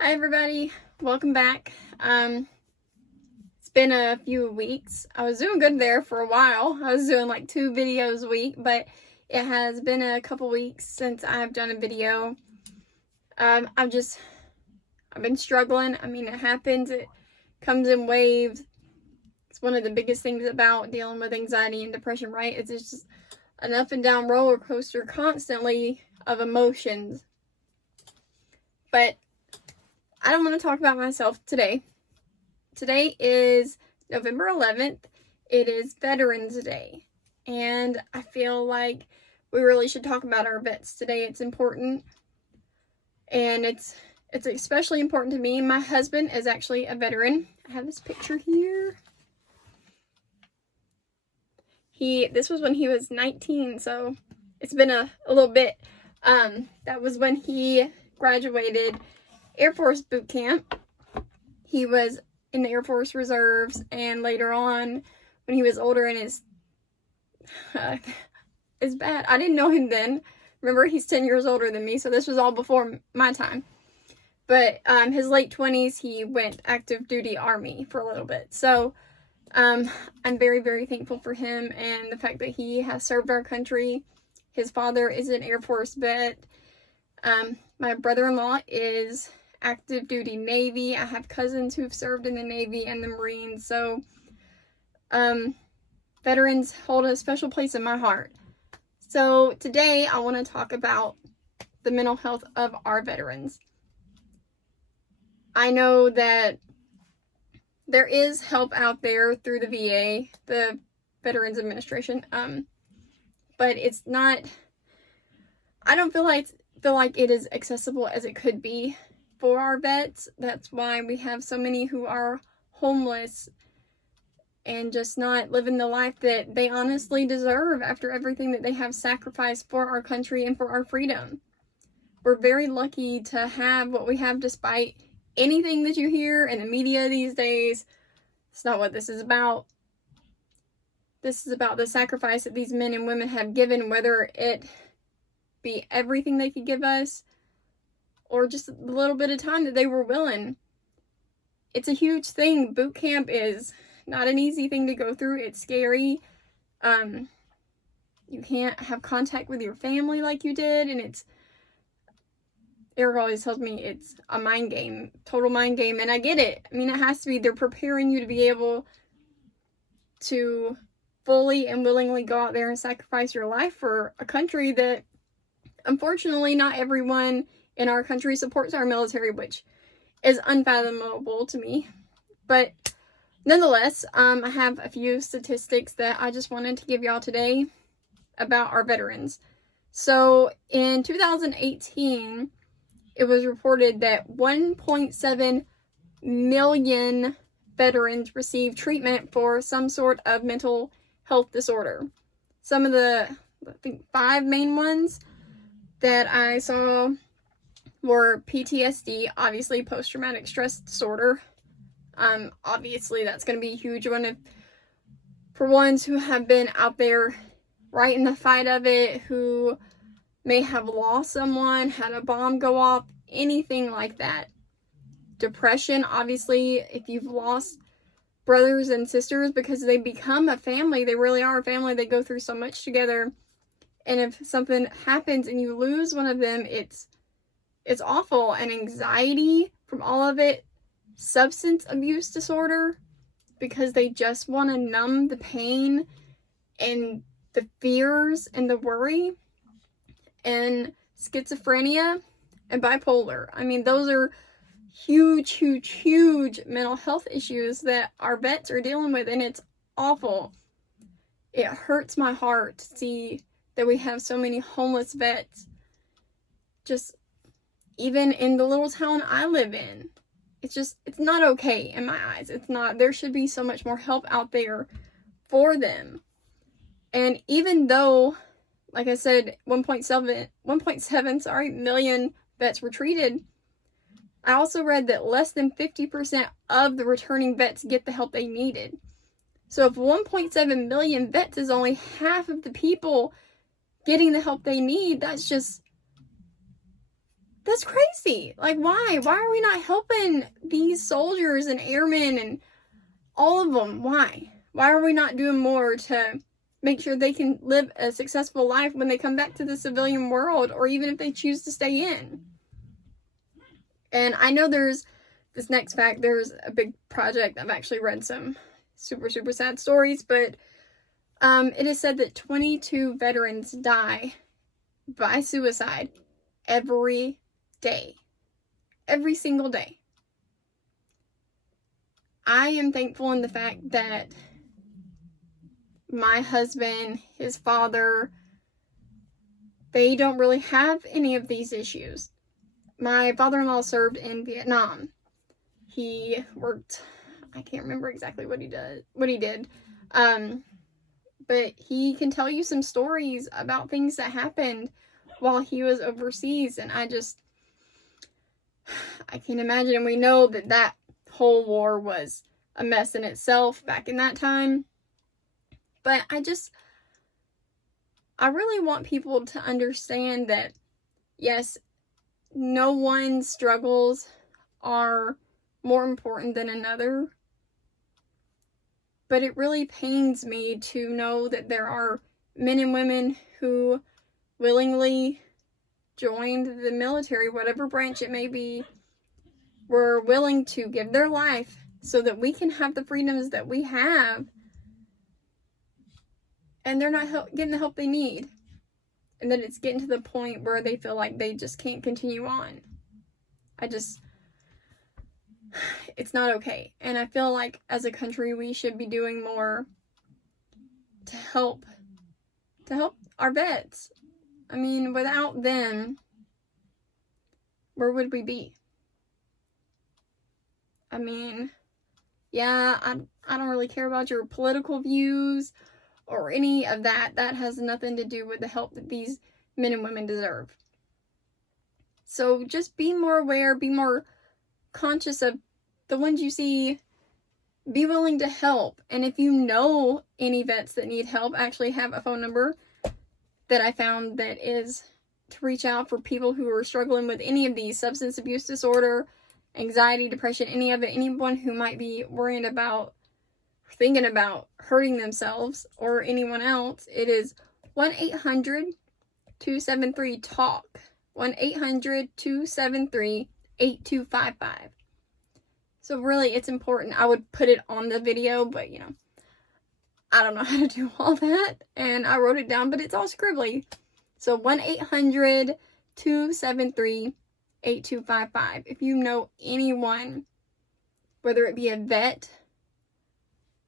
Hi everybody, welcome back. It's been a few weeks. I was doing good there for a while. I was doing like 2 videos a week, but it has been a couple weeks since I've done a video. I've been struggling. I mean, it happens. It comes in waves. It's one of the biggest things about dealing with anxiety and depression, right? It's just an up and down roller coaster constantly of emotions. But I don't want to talk about myself today. Today is November 11th. It is Veterans Day. And I feel like we really should talk about our vets today. It's important. And it's especially important to me. My husband is actually a veteran. I have this picture here. This was when he was 19, so it's been a little bit. That was when he graduated Air Force boot camp. He was in the Air Force Reserves, and later on, when he was older and it's bad. I didn't know him then. Remember, he's 10 years older than me, so this was all before my time. But his late 20s, he went active duty Army for a little bit. So I'm very, very thankful for him and the fact that he has served our country. His father is an Air Force vet. My brother-in-law is active duty Navy. I have cousins who've served in the Navy and the Marines. So veterans hold a special place in my heart. So today I want to talk about the mental health of our veterans. I know that there is help out there through the VA, the Veterans Administration, but it's not, I don't feel like it is accessible as it could be for our vets. That's why we have so many who are homeless and just not living the life that they honestly deserve after everything that they have sacrificed for our country and for our freedom. We're very lucky to have what we have, despite anything that you hear in the media these days. It's not what this is about. This is about the sacrifice that these men and women have given, whether it be everything they could give us or just a little bit of time that they were willing. It's a huge thing. Boot camp is not an easy thing to go through. It's scary. You can't have contact with your family like you did, and Eric always tells me it's a mind game, total mind game, and I get it. I mean, it has to be. They're preparing you to be able to fully and willingly go out there and sacrifice your life for a country that, unfortunately, not everyone in our country supports our military, which is unfathomable to me. But nonetheless, I have a few statistics that I just wanted to give y'all today about our veterans. So in 2018, it was reported that 1.7 million veterans received treatment for some sort of mental health disorder. Some of the, I think, 5 main ones that I saw were PTSD, obviously post-traumatic stress disorder. Obviously that's going to be a huge one for ones who have been out there right in the fight of it, who may have lost someone, had a bomb go off, anything like that. Depression, obviously, if you've lost brothers and sisters, because they become a family, they really are a family, they go through so much together, and if something happens and you lose one of them, it's awful. And anxiety from all of it, substance abuse disorder, because they just want to numb the pain and the fears and the worry, and schizophrenia and bipolar. I mean, those are huge, huge, huge mental health issues that our vets are dealing with, and it's awful. It hurts my heart to see that we have so many homeless vets, just even in the little town I live in. It's not okay in my eyes. It's not. There should be so much more help out there for them. And even though, like I said, 1.7 million vets were treated, I also read that less than 50% of the returning vets get the help they needed. So if 1.7 million vets is only half of the people getting the help they need, that's That's crazy. Like, why? Why are we not helping these soldiers and airmen and all of them? Why? Why are we not doing more to make sure they can live a successful life when they come back to the civilian world, or even if they choose to stay in? And I know there's this next fact, there's a big project. I've actually read some super, super sad stories, but it is said that 22 veterans die by suicide every day. Every single day. I am thankful in the fact that my husband, his father, they don't really have any of these issues. My father-in-law served in Vietnam. He worked, I can't remember exactly what he did. But he can tell you some stories about things that happened while he was overseas, and I can't imagine. And we know that that whole war was a mess in itself back in that time. But I really want people to understand that, yes, no one's struggles are more important than another. But it really pains me to know that there are men and women who willingly joined the military, whatever branch it may be, were willing to give their life so that we can have the freedoms that we have, and they're not getting the help they need, and that it's getting to the point where they feel like they just can't continue on. It's not okay. And I feel like as a country we should be doing more to help our vets. I mean, without them, where would we be? I mean, yeah, I don't really care about your political views or any of that. That has nothing to do with the help that these men and women deserve. So just be more aware, be more conscious of the ones you see. Be willing to help. And if you know any vets that need help, I actually have a phone number that I found that is to reach out for people who are struggling with any of these: substance abuse disorder, anxiety, depression, any of it, anyone who might be worrying about, thinking about hurting themselves or anyone else. It is 1-800-273-TALK. 1-800-273-8255. So really, it's important. I would put it on the video, but I don't know how to do all that, and I wrote it down, but it's all scribbly. So 1-800-273-8255. If you know anyone, whether it be a vet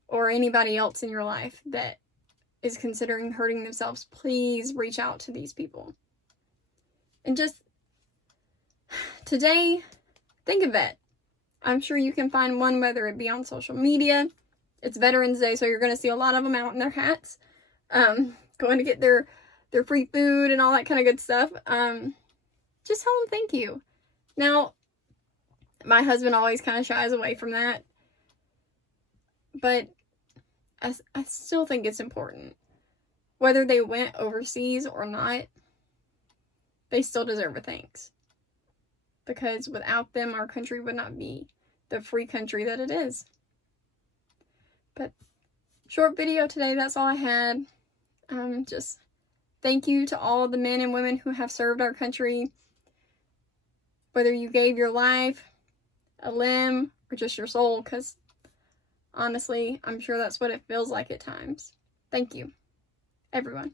or anybody else in your life that is considering hurting themselves, please reach out to these people. And just today, think of vet. I'm sure you can find one, whether it be on social media. It's Veterans Day, so you're going to see a lot of them out in their hats, going to get their free food and all that kind of good stuff. Just tell them thank you. Now, my husband always kind of shies away from that, but I still think it's important. Whether they went overseas or not, they still deserve a thanks. Because without them, our country would not be the free country that it is. But short video today, that's all I had. Just thank you to all of the men and women who have served our country. Whether you gave your life, a limb, or just your soul, because honestly, I'm sure that's what it feels like at times. Thank you, everyone.